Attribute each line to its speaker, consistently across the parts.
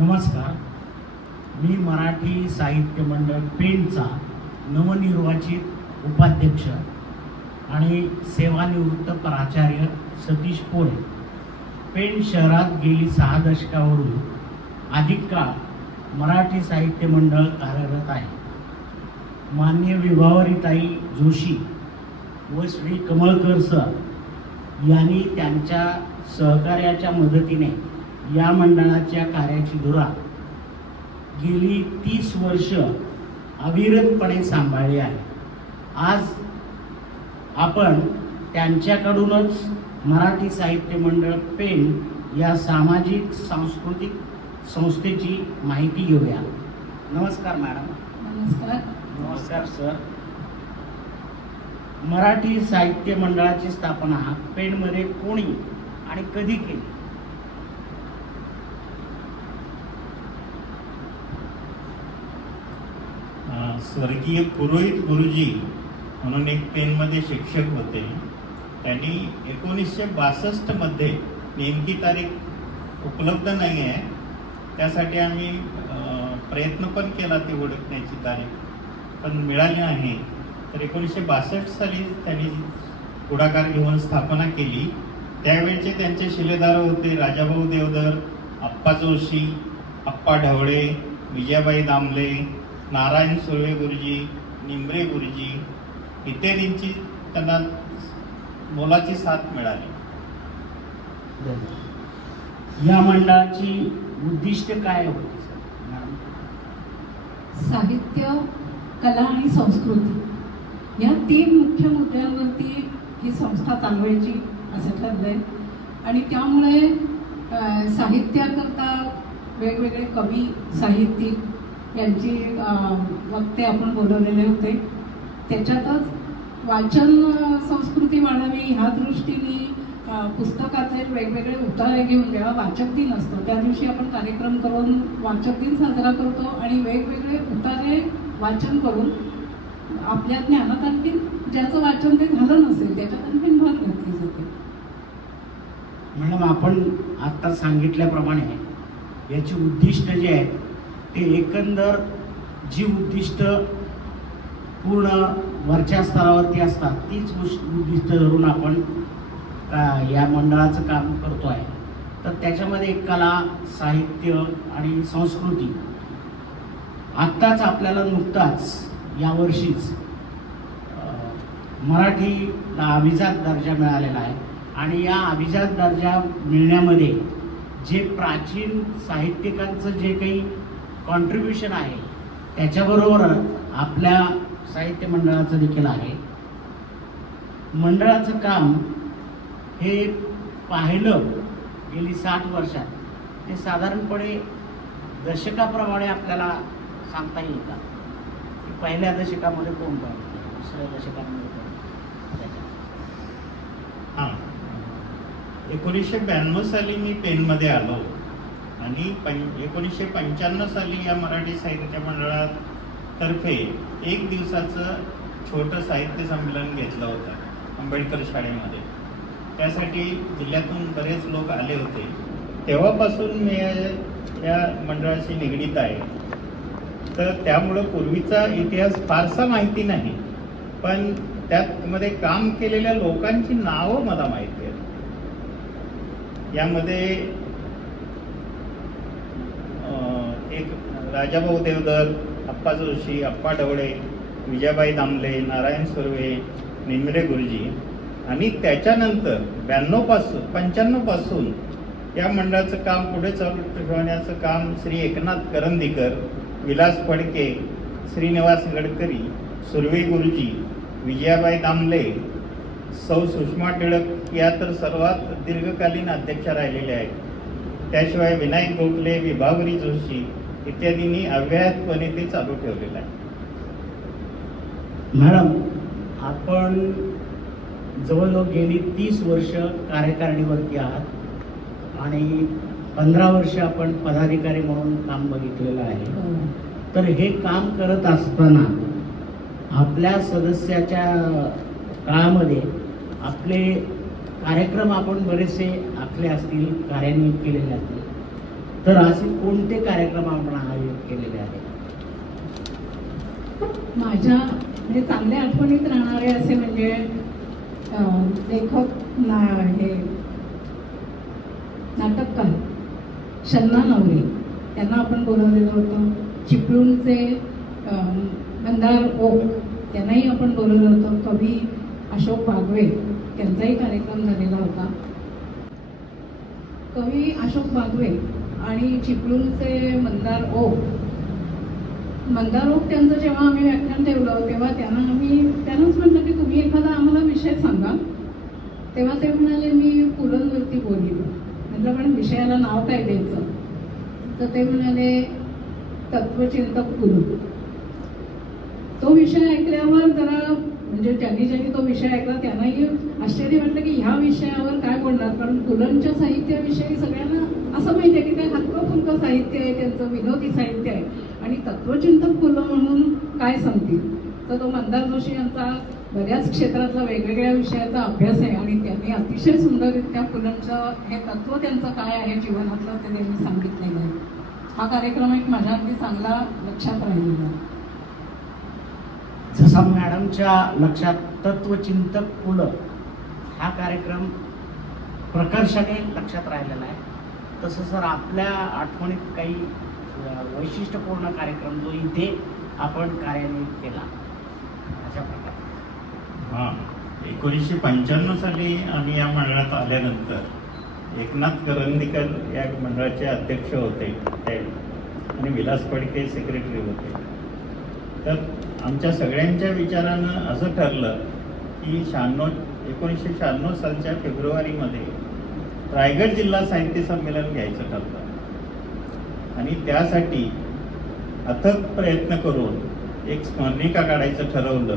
Speaker 1: नमस्कार. मी मराठी साहित्य मंडळ पेणचा नवनिर्वाचित उपाध्यक्ष आणि सेवानिवृत्त प्राचार्य सतीश पोळे. पेण शहरात गेली सहा दशकावरून अधिक काळ मराठी साहित्य मंडळ कार्यरत आहे. मान्य विभावरीताई जोशी व श्री कमळकर सर यांनी त्यांच्या सहकार्याच्या मदतीने या मंडळाच्या कार्याची धुरा गेली तीस वर्ष अविरतपणे सांभाळली आहे. आज आपण त्यांच्याकडूनच मराठी साहित्य मंडळ पेन या सामाजिक सांस्कृतिक संस्थेची माहिती घेऊया. नमस्कार मॅडम.
Speaker 2: नमस्कार.
Speaker 1: नमस्कार सर. मराठी साहित्य मंडळाची स्थापना पेणमध्ये कोणी आणि कधी केली?
Speaker 3: स्वर्गीय पुरोहित गुरुजी म्हणून एक पेनमध्ये शिक्षक होते. त्यांनी एकोणीसशे बासष्टमध्ये नेमकी तारीख उपलब्ध नाही आहे. त्यासाठी आम्ही प्रयत्न पण केला ती ओळखण्याची तारीख पण मिळाली नाही. तर एकोणीसशे बासष्ट साली त्यांनी पुढाकार घेऊन स्थापना केली. त्यावेळचे त्यांचे शिलेदार होते राजाभाऊ देवधर आप्पा जोशी आप्पा ढवळे विजयाबाई दामले नारायण सुर्वे गुरुजी निंबरे गुरुजी इत्यादींची त्यांना मोलाची साथ मिळाली.
Speaker 1: या मंडळाची उद्दिष्ट काय होती
Speaker 2: साहित्य कला आणि संस्कृती. या तीन मुख्य मुद्द्यांवरती ही संस्था चालवायची असं ठरलंय. आणि त्यामुळे साहित्याकरता वेगवेगळे कवी साहित्यिक यांची वक्ते आपण बोलवलेले होते. त्याच्यातच वाचन संस्कृती वाढावी ह्या दृष्टीने पुस्तकाचे वेगवेगळे उतारे घेऊन जेव्हा वाचक दिन असतो त्या दिवशी आपण कार्यक्रम करून वाचक दिन साजरा करतो आणि वेगवेगळे उतारे वाचन करून आपल्या ज्ञानात आणखी ज्याचं वाचन ते झालं नसेल त्याच्यात आणखी भर घातली जाते.
Speaker 1: मॅडम आपण आता सांगितल्याप्रमाणे याची उद्दिष्ट जे आहे हे एकंदर जी उद्दिष्ट पूर्ण वरच्या स्तरावरती असतात तीच उद्दिष्ट धरून आपण का- या मंडळाचं काम करतो आहे तर त्याच्यामध्ये कला साहित्य आणि संस्कृती. आत्ताच आपल्याला नुकताच यावर्षीच मराठीला अभिजात दर्जा मिळालेला आहे. आणि या अभिजात दर्जा मिळण्यामध्ये जे प्राचीन साहित्यिकांचं जे काही कॉन्ट्रीब्युशन आहे. त्याच्याबरोबर आपल्या साहित्य मंडळाचं देखील आहे. मंडळाचं काम हे पाहिलं गेली साठ वर्षात ते साधारणपणे दशकाप्रमाणे आपल्याला सांगता येईल का? की पहिल्या दशकामध्ये कोण पाहिजे दुसऱ्या दशकामध्ये कोण?
Speaker 3: हां. एकोणीसशे ब्याण्णव साली मी पेनमध्ये आलो. आणि पं एकोणीसशे पंच्याण्णव साली या मराठी साहित्य मंडळातर्फे एक दिवसाचं छोटं साहित्य संमेलन घेतलं होतं आंबेडकर शाळेमध्ये. त्यासाठी जिल्ह्यातून बरेच लोक आले होते. तेव्हापासून मी या- मंडळाशी निगडीत आहे. तर त्यामुळं पूर्वीचा इतिहास फारसा माहिती नाही पण त्यामध्ये काम केलेल्या लोकांची नावं मला माहिती आहेत. यामध्ये एक राजाभाऊ देवधर अप्पा जोशी अप्पा ढवळे विजयाबाई दामले नारायण सुर्वे निमरे गुरुजी. आणि त्याच्यानंतर ब्याण्णवपासून पंच्याण्णवपासून या मंडळाचं काम पुढे चालू ठेवण्याचं काम श्री एकनाथ करंदीकर विलास फडके श्रीनिवास गडकरी सुर्वे गुरुजी विजयाबाई दामले सौ सुषमा टिळक या तर सर्वात दीर्घकालीन अध्यक्षा राहिलेल्या आहेत. त्याशिवाय विनायक गोखले विभावरी जोशी इत्यादींनी अव्याहतपणे ते चालू ठेवलेलं आहे.
Speaker 1: मॅडम आपण जवळजवळ गेली तीस वर्ष कार्यकारिणीवरती आहात आणि पंधरा वर्ष आपण पदाधिकारी म्हणून काम बघितलेलं आहे. तर हे काम करत असताना आपल्या सदस्याच्या काळामध्ये आपले कार्यक्रम आपण बरेचसे आखले असतील कार्यान्वित केलेले असतील. तर असे कोणते कार्यक्रम आपण आयोजित केलेले आहेत?
Speaker 2: माझ्या म्हणजे चांगल्या आठवणीत राहणारे असे म्हणजे लेखक ना हे नाटककार शन्ना नवरे. त्यांना आपण बोलवलेलं होतं. चिपळूणचे गंधार मंदार ओक त्यांनाही आपण बोलवलं होतं. कवी अशोक बागवे त्यांचाही कार्यक्रम झालेला होता. कवी अशोक बागवे आणि चिपळूणचे मंदार ओक. मंदार ओक त्यांचं जेव्हा आम्ही व्याख्यान ठेवलं तेव्हा त्यांना आम्ही त्यांनाच म्हटलं की तुम्ही एखादा आम्हाला विषय सांगा. तेव्हा ते म्हणाले मी पुरणवरती बोलील. म्हटलं पण विषयाला नाव काय द्यायचं? तर ते म्हणाले तत्वचिंतक पुरण तो विषय ऐकल्यावर जरा म्हणजे ज्यांनी ज्यांनी तो विषय ऐकला त्यांनाही आश्चर्य वाटलं की ह्या विषयावर काय बोलणार? कारण पुलंच्या साहित्याविषयी सगळ्यांना असं माहिती आहे की ते हलकं फुलकं साहित्य आहे त्यांचं विनोदी साहित्य आहे. आणि तत्वचिंतक फुलं म्हणून काय सांगतील तर तो मंदार जोशी यांचा बऱ्याच क्षेत्रातला वेगवेगळ्या विषयाचा अभ्यास आहे आणि त्यांनी अतिशय सुंदररित्या फुलांचं हे तत्व त्यांचं काय आहे जीवनातलं ते त्यांनी सांगितलेलं आहे. हा कार्यक्रम एक माझ्या अगदी चांगला लक्षात राहिलेला
Speaker 1: जसा मॅडमच्या लक्षात तत्वचिंतक फुलं हा कार्यक्रम प्रकर्षाने लक्षात राहिलेला आहे. तसं सर आपल्या आठवणीत काही वैशिष्ट्यपूर्ण कार्यक्रम जो इथे आपण कार्यान्वित केला अशा प्रकारे.
Speaker 3: हां एकोणीसशे पंच्याण्णव साली आम्ही या मंडळात आल्यानंतर एकनाथ करंदीकर या मंडळाचे अध्यक्ष होते ते आणि विलास फडके सेक्रेटरी होते. तर आमच्या सगळ्यांच्या विचारानं असं ठरलं की शहाण्णव एकोणीसशे शहाण्णव सालच्या फेब्रुवारीमध्ये रायगड जिल्हा साहित्य संमेलन घ्यायचं ठरलं. आणि त्यासाठी अथक प्रयत्न करून एक स्मरणिका काढायचं ठरवलं.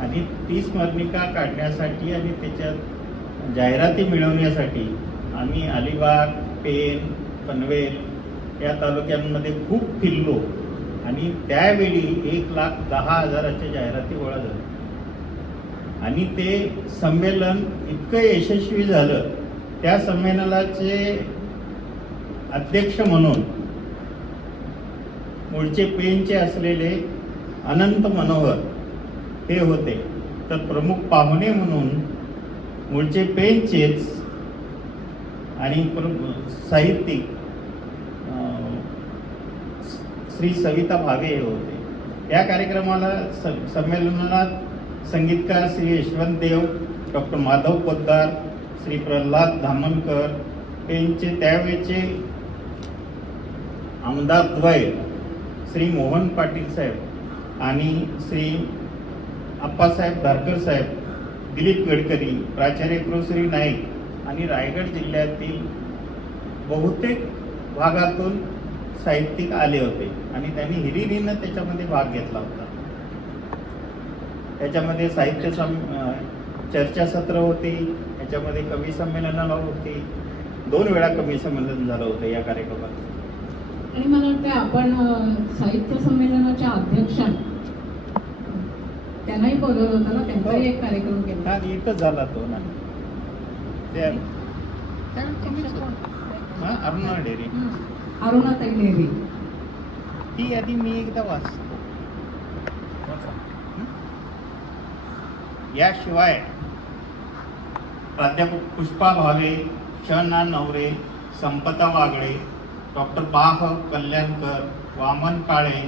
Speaker 3: आणि ती स्मरणिका काढण्यासाठी आणि त्याच्यात जाहिराती मिळवण्यासाठी आम्ही अलिबाग पेन पनवेल या तालुक्यांमध्ये खूप फिरलो. आणि त्यावेळी एक लाख दहा हजाराच्या जाहिराती गोळा झाल्या. आणि ते संमेलन इतकं यशस्वी झालं त्या संमेलनाचे अध्यक्ष म्हणून मूळचे पेनचे असलेले अनंत मनोहर हे होते. तर प्रमुख पाहुणे म्हणून मूळचे पेनचेच आणि साहित्यिक श्री सविता भावे हे होते. या कार्यक्रमाला स संमेलनात संगीतकार श्री यशवंत देव डॉक्टर माधव पोद्दार श्री प्रल्हाद धामणकर यांचे त्यावेळचे आमदार द्वय श्री मोहन पाटील साहेब आणि श्री आप्पासाहेब धारकर साहेब दिलीप गडकरी प्राचार्य श्री नाईक आणि रायगड जिल्ह्यातील बहुतेक भागातून साहित्यिक आले होते आणि त्यांनी हिरिरीनं त्याच्यामध्ये भाग घेतला होता. त्याच्यामध्ये साहित्य सम चर्चासत्र होती त्याच्यामध्ये कवी संमेलनाला होती. दोन वेळा कवी संमेलन झालं होतं या कार्यक्रमात.
Speaker 2: आणि मला वाटतं आपण साहित्य संमेलनाच्या अध्यक्षा त्यांनाही बोलवलं होतं ना त्यांचाही एक कार्यक्रम केला
Speaker 3: हा इथंच झाला तो ना. ते हा. अरुणा
Speaker 2: अरुणाताई नेहरी
Speaker 3: ती यादी मी एकदा वाचतो. याशिवाय प्राध्यापक पुष्पा भावे शना नवरे संपदा वागळे डॉक्टर बाह Kalyankar Waman Kale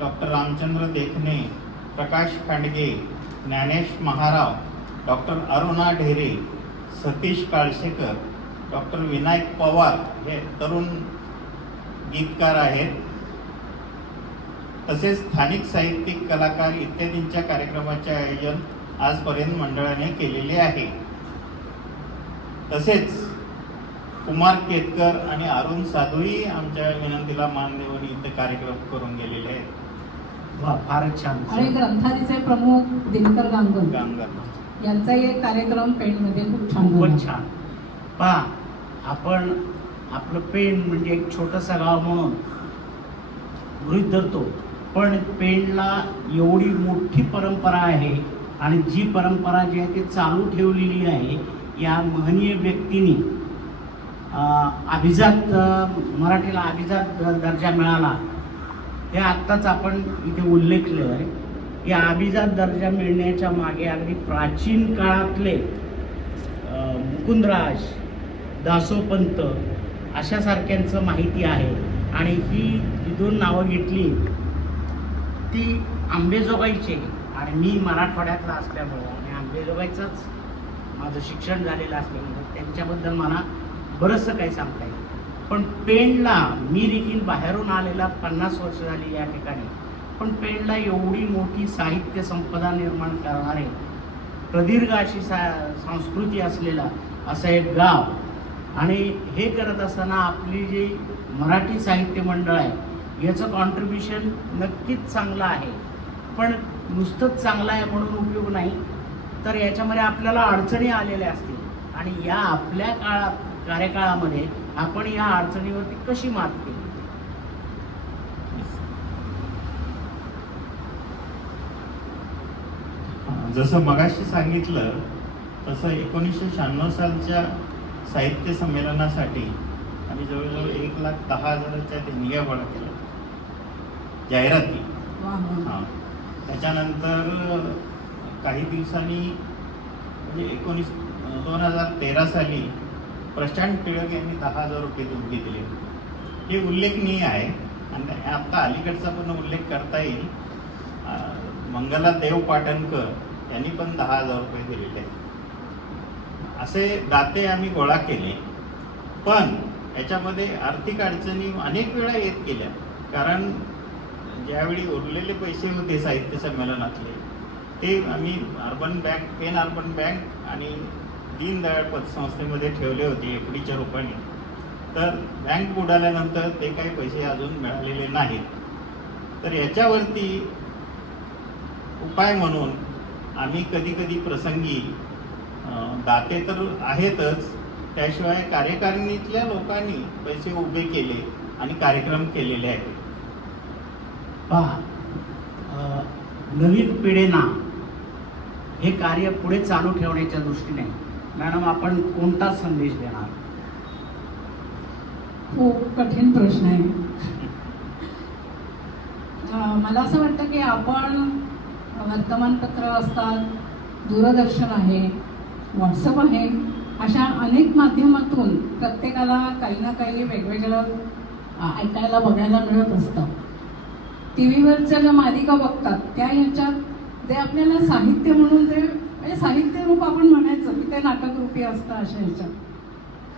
Speaker 3: doctor Ramchandra Dekhane Prakash Khandge Dnyanesh Maharao doctor Aruna Dhere Satish Kalsekar doctor Vinayak Pawar हे तरुण गीतकार आहेत. तसेच स्थानिक साहित्यिक कलाकार इत्यादींच्या कार्यक्रमाचे आयोजन आजपर्यंत मंडळाने केलेले आहे. तसेच कुमार केतकर आणि अरुण साधूही आमच्या विनंतीला मान देऊन इथे कार्यक्रम करून गेलेले आहेत.
Speaker 1: वा फारच छान.
Speaker 2: आणि ग्रंथालयाचे प्रमुख दिनकर गांगुल
Speaker 3: गांगर
Speaker 2: यांचाही एक कार्यक्रम पेणमध्ये खूप छान.
Speaker 1: खूपच छान. पहा आपण आपलं पेण म्हणजे एक छोटंसं गाव म्हणून गृहीत धरतो. पण पेणला एवढी मोठी परंपरा आहे आणि जी परंपरा जी आहे ती चालू ठेवलेली आहे या महनीय व्यक्तींनी अभिजात मराठीला अभिजात द- दर्जा मिळाला. हे आत्ताच आपण इथे उल्लेखलं आहे या अभिजात दर्जा मिळण्याच्या मागे अगदी प्राचीन काळातले मुकुंदराज दासोपंत अशासारख्यांचं माहिती आहे. आणि ही जी दोन नावं घेतली ती आंबेजोगाईचे. आणि मी मराठवाड्यातला असल्यामुळं आणि आंबेजोगाईचाच माझं शिक्षण झालेलं असल्यामुळं त्यांच्याबद्दल मला बरंचसं काही सांगता येईल. पण पेणला मी देखील बाहेरून आलेला पन्नास वर्ष झाली या ठिकाणी. पण पेणला एवढी मोठी साहित्य संपदा निर्माण करणारे प्रदीर्घ अशी सा संस्कृती असलेला असं एक गाव आणि हे करत असताना आपली जी मराठी साहित्य मंडळ आहे याचं कॉन्ट्रीब्युशन नक्कीच चांगलं आहे. पण नुसतंच चांगलं आहे म्हणून उपयोग नाही. तर याच्यामध्ये आपल्याला अडचणी आलेल्या असतील. आणि या आपल्या काळात कार्यकाळामध्ये आपण या अडचणीवरती कशी मात केली?
Speaker 3: जसं मगाशी सांगितलं तसं एकोणीसशे शहाण्णव सालच्या साहित्य संमेलनासाठी आम्ही जवळजवळ एक लाख दहा हजाराच्या देणग्या गोळा केल्या. जाहिराती. हां. त्याच्यानंतर काही दिवसांनी म्हणजे एकोणीस दोन हजार तेरा साली प्रशांत टिळक यांनी दहा हजार रुपये दूध दिले हे उल्लेखनीय आहे. आणि आत्ता अलीकडचा पण उल्लेख करता येईल. मंगला देव पाटणकर यांनी पण दहा हजार रुपये दिलेले. आहेत असे दाते आम्ही गोळा केले. पण याच्यामध्ये आर्थिक अडचणी अनेक वेळा येत गेल्या. कारण ज्यावेळी उरलेले पैसे होते साहित्य संमेलनातले ते आम्ही urban bank Pen urban bank आणि दीनदयाळ पतसंस्थेमध्ये ठेवले होते एफ डीच्या रूपाने. तर बँक बुडाल्यानंतर ते काही पैसे अजून मिळालेले नाहीत. तर याच्यावरती उपाय म्हणून आम्ही कधीकधी प्रसंगी दाते तर आहेतच त्याशिवाय कार्यकारिणीतल्या लोकांनी पैसे उभे केले आणि कार्यक्रम केलेले आहेत.
Speaker 1: पहा नवीन पिढींना हे कार्य पुढे चालू ठेवण्याच्या दृष्टीने मॅडम आपण कोणता संदेश देणार?
Speaker 2: खूप कठीण प्रश्न आहे. मला असं वाटतं की आपण वर्तमानपत्र असतात दूरदर्शन आहे व्हॉट्सअप आहे अशा अनेक माध्यमातून प्रत्येकाला काही ना काही वेगवेगळं ऐकायला बघायला मिळत असतं. टी व्हीवरच्या ज्या मालिका बघतात त्या ह्याच्यात जे आपल्याला साहित्य म्हणून जे म्हणजे साहित्य रूप आपण म्हणायचं की ते नाटकरूपी असतं अशा ह्याच्यात.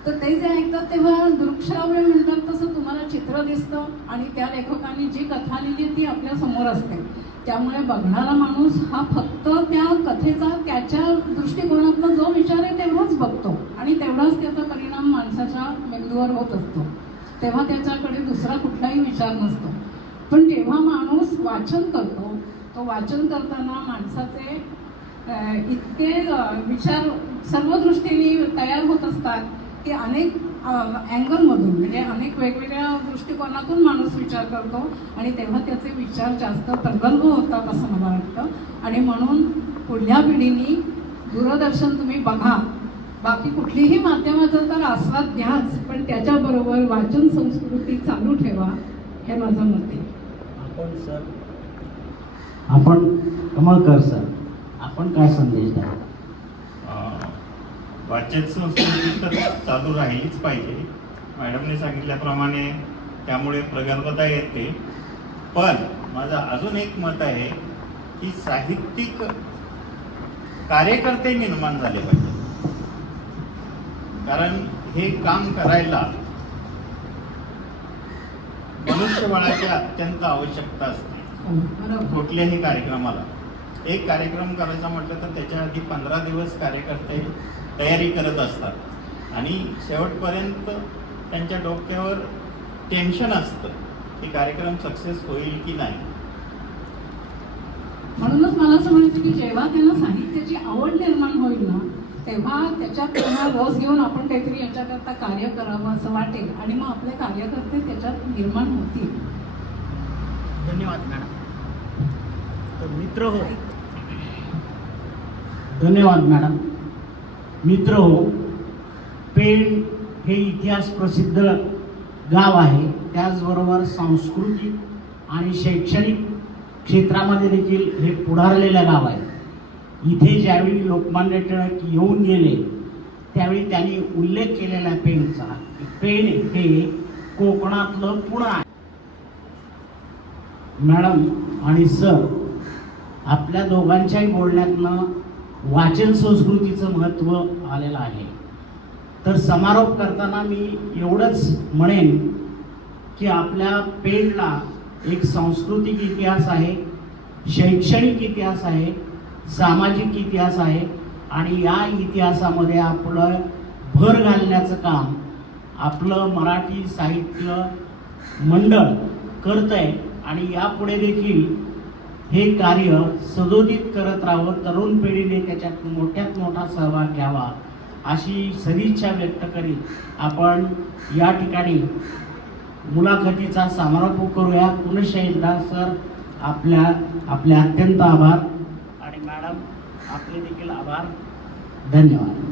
Speaker 2: तर ते जे ऐकतात तेव्हा दृकश्राव्य म्हणतात तसं तुम्हाला चित्र दिसतं आणि त्या लेखकांनी जी कथा लिहिली ती आपल्यासमोर असते. त्यामुळे बघणारा माणूस हा फक्त त्या कथेचा त्याच्या दृष्टिकोनातनं जो विचार आहे तेव्हाच बघतो आणि तेवढाच त्याचा परिणाम माणसाच्या मेंदूवर होत असतो. तेव्हा त्याच्याकडे दुसरा कुठलाही विचार नसतो. पण जेव्हा माणूस वाचन करतो तो वाचन करताना माणसाचे इतके विचार सर्व दृष्टीने तयार होत असतात की अनेक अँगलमधून म्हणजे अनेक वेगवेगळ्या दृष्टिकोनातून माणूस विचार करतो आणि तेव्हा त्याचे विचार जास्त प्रगल्भ होतात असं मला वाटतं. आणि म्हणून पुढल्या पिढीनी दूरदर्शन तुम्ही बघा. बाकी कुठलीही माध्यमाचा तर आस्वाद घ्याच पण त्याच्याबरोबर वाचन संस्कृती चालू ठेवा हे माझं मत आहे.
Speaker 1: आपण सर आपण कमळकर सर. आपण काय संदेश द्या
Speaker 3: वाचन संस्कृती तर चालू राहिलीच पाहिजे. मॅडमने सांगितल्याप्रमाणे त्यामुळे प्रगल्भता येते. पण माझं अजून एक मत आहे की साहित्यिक कार्यकर्ते निर्माण झाले पाहिजे. कारण हे काम करायला मनुष्यबळाची अत्यंत आवश्यकता असते. कुठल्याही कार्यक्रमाला. एक कार्यक्रम करायचा म्हटलं तर त्याच्या आधी पंधरा दिवस कार्यकर्ते तयारी करत असतात. आणि शेवटपर्यंत त्यांच्या डोक्यावर टेन्शन असतं की कार्यक्रम सक्सेस होईल की नाही.
Speaker 2: म्हणूनच मला असं म्हणायचं की जेव्हा त्यांना साहित्याची आवड निर्माण होईल ना तेव्हा त्याच्यात त्यांना रस घेऊन आपण काहीतरी याच्याकरता कार्य करावं असं वाटेल आणि मग आपले कार्यकर्ते त्याच्यात निर्माण होतील.
Speaker 1: धन्यवाद मॅडम. तर मित्र हो. धन्यवाद मॅडम. मित्र हो पेण हे इतिहास प्रसिद्ध गाव आहे. त्याचबरोबर सांस्कृतिक आणि शैक्षणिक क्षेत्रामध्ये देखील हे पुढारलेलं गाव आहे. इथे ज्यावेळी लोकमान्य टिळक येऊन गेले त्यावेळी त्यांनी उल्लेख केलेला पेणचा. पेण हे कोकणातलं पुणं आहे. मॅडम आणि सर आपल्या दोघांच्याही बोलण्यातनं वाचन संस्कृतीचं महत्त्व आलेलं आहे. तर समारोप करताना मी एवढंच म्हणेन की आपल्या पेडला एक सांस्कृतिक इतिहास आहे शैक्षणिक इतिहास आहे सामाजिक इतिहास आहे आणि या इतिहासामध्ये आपलं भर घालण्याचं काम आपलं मराठी साहित्य मंडळ करतं आहे आणि यापुढे देखील हे कार्य सदोदित करत राहावं तरुण पिढीने त्याच्यात मोठ्यात मोठा सहभाग घ्यावा अशी सदिच्छा व्यक्त करीत आपण या ठिकाणी मुलाखतीचा समारोप करूया. पुनश्च एकदा सर आपल्या आपले अत्यंत आभार. आणि मॅडम आपले देखील आभार. धन्यवाद.